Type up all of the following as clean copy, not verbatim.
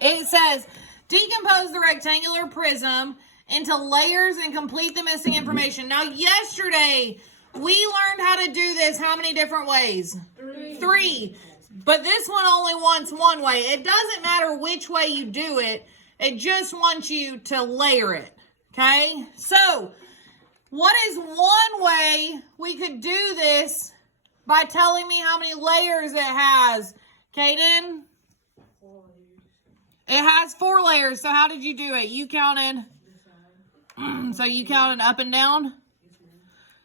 It says, decompose the rectangular prism into layers and complete the missing information. Now, yesterday, we learned how to do this how many different ways? Three. But this one only wants one way. It doesn't matter which way you do it. It just wants you to layer it. Okay? So, what is one way we could do this by telling me how many layers it has? Kaden? 4 layers. It has 4 layers. So how did you do it? You counted. So you counted up and down?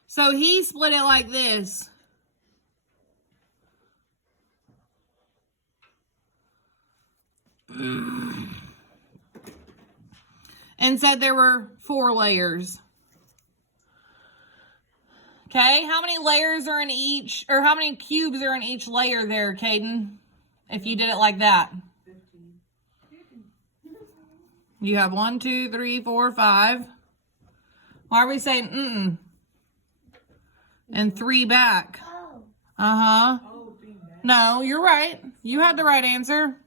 So he split it like this. And said there were 4 layers. Okay, how many layers are in each, or how many cubes are in each layer there, Caden? If you did it like that. 15. You have 1, 2, 3, 4, 5. Why are we saying and 3 back? Oh. Uh-huh. Oh, 3 back. No, you're right. You had the right answer.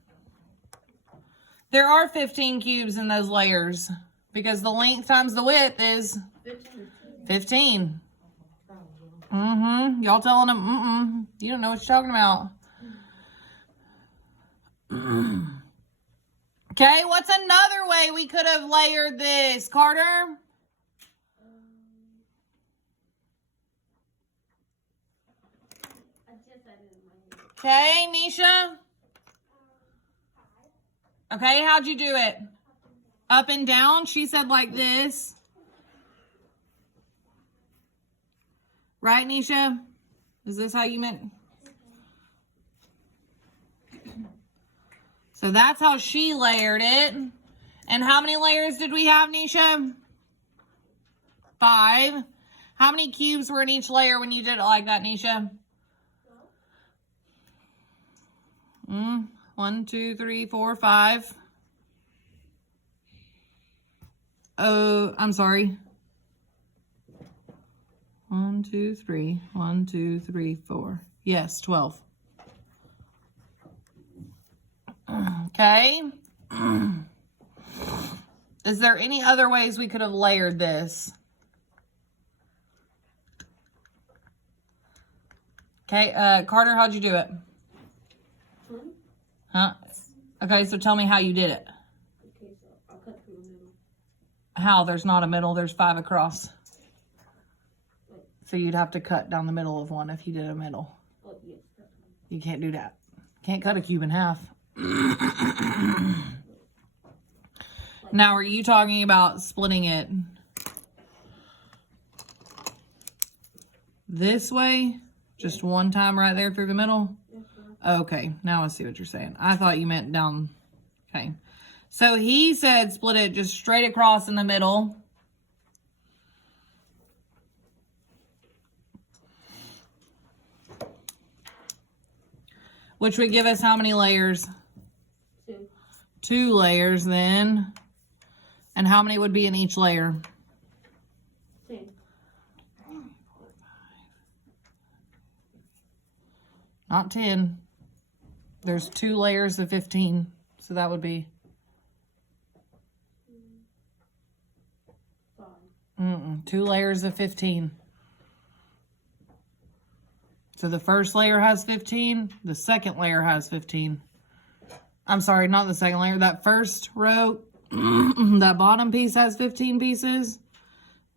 There are 15 cubes in those layers because the length times the width is 15. Y'all telling them, you don't know what you're talking about. Okay, what's another way we could have layered this, Carter? I just had it in my head. Okay, Nisha? Okay, how'd you do it? Up and down? She said like this. Right, Nisha? Is this how you meant? So that's how she layered it. And how many layers did we have, Nisha? 5. How many cubes were in each layer when you did it like that, Nisha? 1, 2, 3, 4, 5. Oh, I'm sorry. 1, 2, 3. 1, 2, 3, 4. Yes, 12. Okay. Is there any other ways we could have layered this? Okay, Carter, how'd you do it? Huh? Okay, so tell me how you did it. Okay, so I'll cut through the middle. How? There's not a middle, there's 5 across. So you'd have to cut down the middle of one if you did a middle. Oh, yes. You can't do that. Can't cut a cube in half. Now, are you talking about splitting it this way? Just one time right there through the middle? Okay, now I see what you're saying. I thought you meant down. Okay. So he said split it just straight across in the middle. Which would give us how many layers? 2. 2 layers then. And how many would be in each layer? 10. Not 10. There's 2 layers of 15. So that would be 5. 2 layers of 15. So the first layer has 15. The second layer has 15. I'm sorry, not the second layer. That first row, that bottom piece has 15 pieces.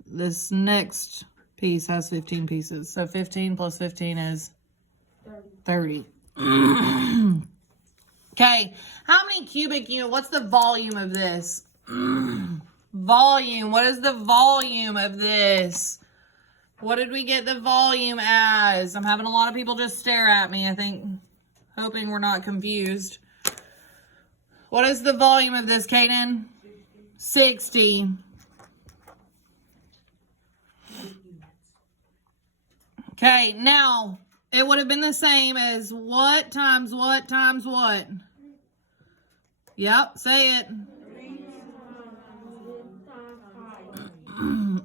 This next piece has 15 pieces. So 15 plus 15 is 30. Okay, how many cubic units? What's the volume of this? Volume. What is the volume of this? What did we get the volume as? I'm having a lot of people just stare at me, I think, hoping we're not confused. What is the volume of this, Kaden? 60. Okay, now, it would have been the same as what times what times what? Yep, say it.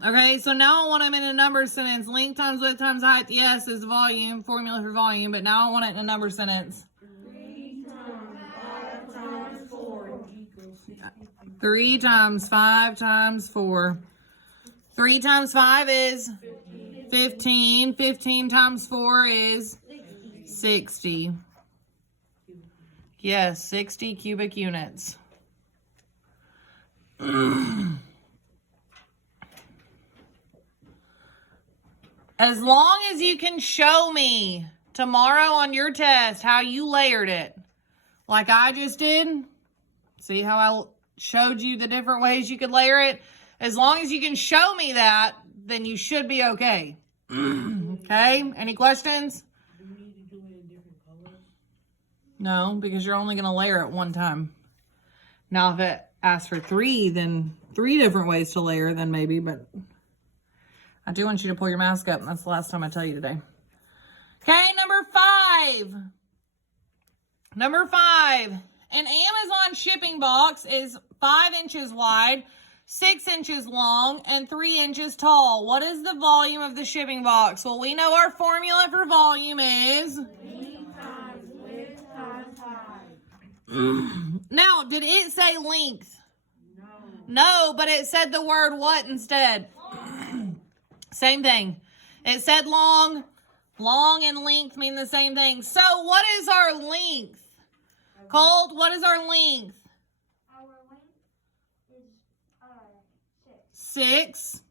Okay, so now I want them in a number sentence. Length times width times height, yes, is volume, formula for volume, but now I want it in a number sentence. 3 times 5 times 4 equals 3 times 5 times 4. 3 times 5 is 15. 15 times 4 is 60. Yes, 60 cubic units. As long as you can show me tomorrow on your test how you layered it, like I just did. See how I showed you the different ways you could layer it? As long as you can show me that, then you should be okay. Okay? Any questions? Do we need to do it in different colors? No, because you're only going to layer it one time. Now, if it asks for 3, then 3 different ways to layer, then maybe, but I do want you to pull your mask up. That's the last time I tell you today. Okay, number 5. Number 5. An Amazon shipping box is 5 inches wide, 6 inches long, and 3 inches tall. What is the volume of the shipping box? Well, we know our formula for volume is... Now, did it say length? No, but it said the word what instead? Same thing. It said long. Long and length mean the same thing. So what is our length? Colt, what is our length? Our length is 6. 6.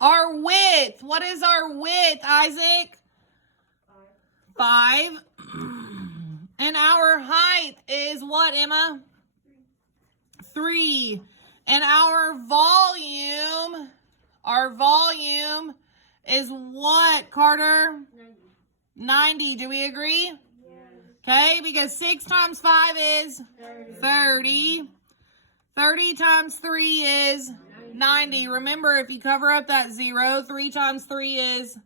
Our width. What is our width, Isaac? 5. And our height is what, Emma? 3. And our volume is what, Carter? 90. Do we agree? Yes. Okay, because 6 times 5 is 30. 30 times 3 is 90. Remember, if you cover up that 0, 3 times 3 is,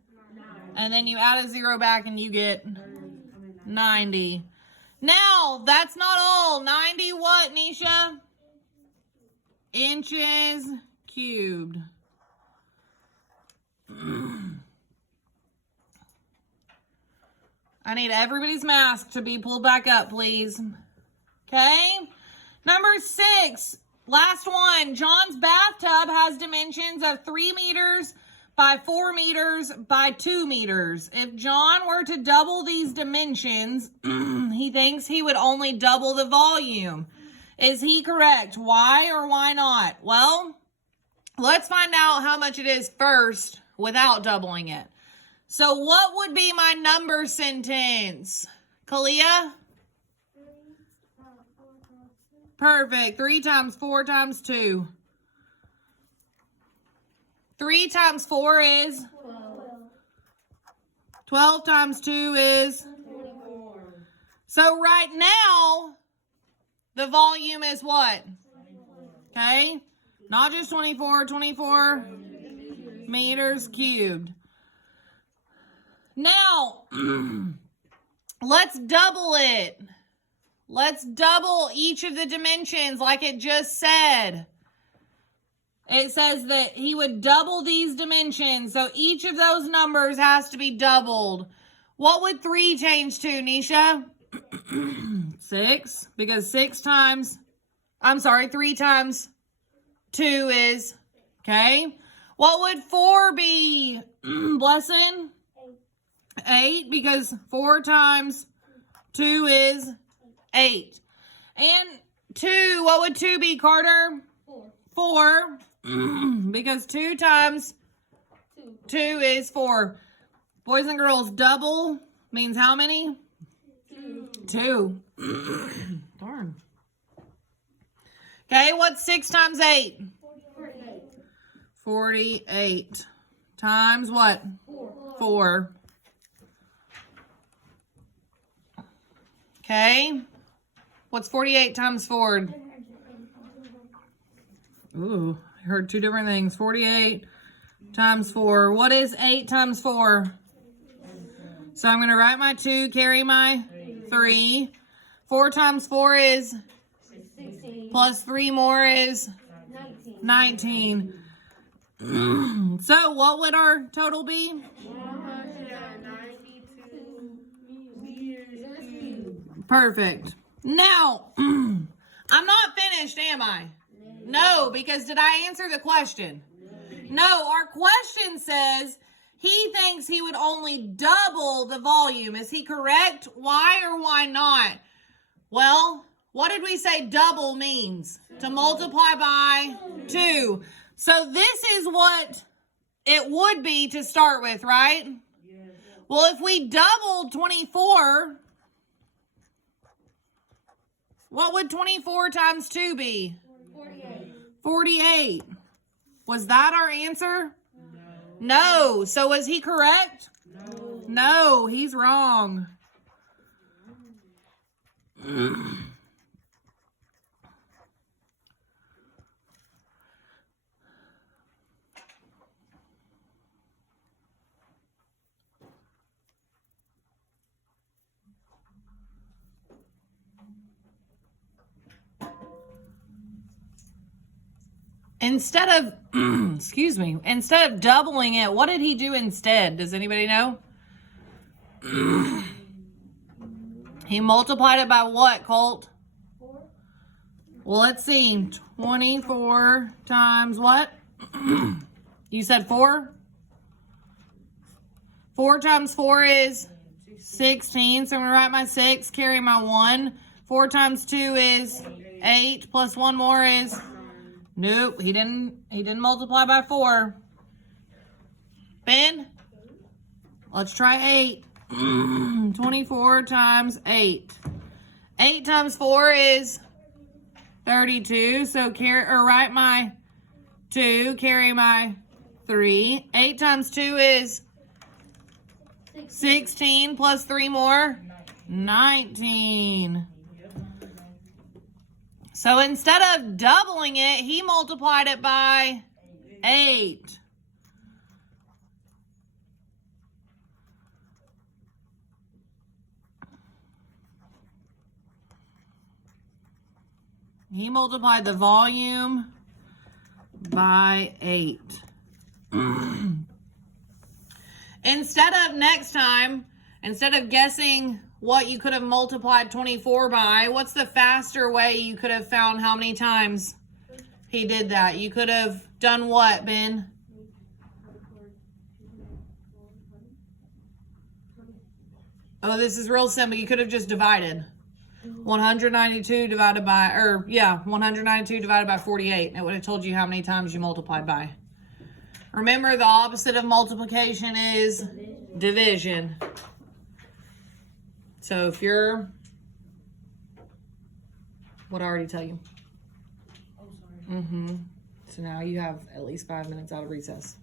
and then you add a 0 back and you get 90. Now, that's not all. 90 what, Nisha? Inches cubed. I need everybody's mask to be pulled back up, please. Okay? Number 6. Last one. John's bathtub has dimensions of 3 meters by 4 meters by 2 meters. If John were to double these dimensions, he thinks he would only double the volume. Is he correct? Why or why not? Well, let's find out how much it is first without doubling it. So what would be my number sentence? Kalia? Perfect. 3 times 4 times 2. 3 times 4 is? 12 times 2 is? 24. So right now, the volume is what? Okay? Not just 24, 24 meters cubed. Now, let's double it. Let's double each of the dimensions like it just said. It says that he would double these dimensions. So each of those numbers has to be doubled. What would 3 change to, Nisha? 6. Because 3 times 2 is, okay. What would 4 be, Blessing? 8. Because 4 times 2 is 8. And 2, what would 2 be, Carter? 4. Because 2 times 2 is 4. Boys and girls, double means how many? 2. Darn. Okay, what's 6 times 8? 48. Times what? 4. Okay. What's 48 times 4? Ooh, I heard 2 different things. 48 times 4. What is 8 times 4? So I'm going to write my 2, carry my 3. 4 times 4 is? 16. Plus 3 more is? 19. So what would our total be? 192 meters cubed. Perfect. Now, I'm not finished, am I? No, because did I answer the question? No, our question says he thinks he would only double the volume. Is he correct? Why or why not? Well, what did we say double means? To multiply by 2. So this is what it would be to start with, right? Well, if we doubled 24, what would 24 times 2 be? 48. 48. Was that our answer? No. So was he correct? No, he's wrong. Instead of, instead of doubling it, what did he do instead? Does anybody know? He multiplied it by what, Colt? 4. Well, let's see. 24 times what? You said 4? 4 times 4 is 16. So I'm going to write my 6, carry my 1. 4 times 2 is 8, plus 1 more is... Nope, he didn't multiply by 4. Ben, let's try 8. 24 times 8. 8 times 4 is 32. So write my 2, carry my 3. 8 times 2 is 16 plus 3 more, 19. So instead of doubling it, he multiplied it by 8. He multiplied the volume by 8. Instead of guessing what you could have multiplied 24 by, what's the faster way you could have found how many times he did that? You could have done what, Ben? Oh, this is real simple. You could have just divided. 192 divided by 48. It would have told you how many times you multiplied by. Remember, the opposite of multiplication is division. So if you're, what I already tell you? Oh, sorry. So now you have at least 5 minutes out of recess.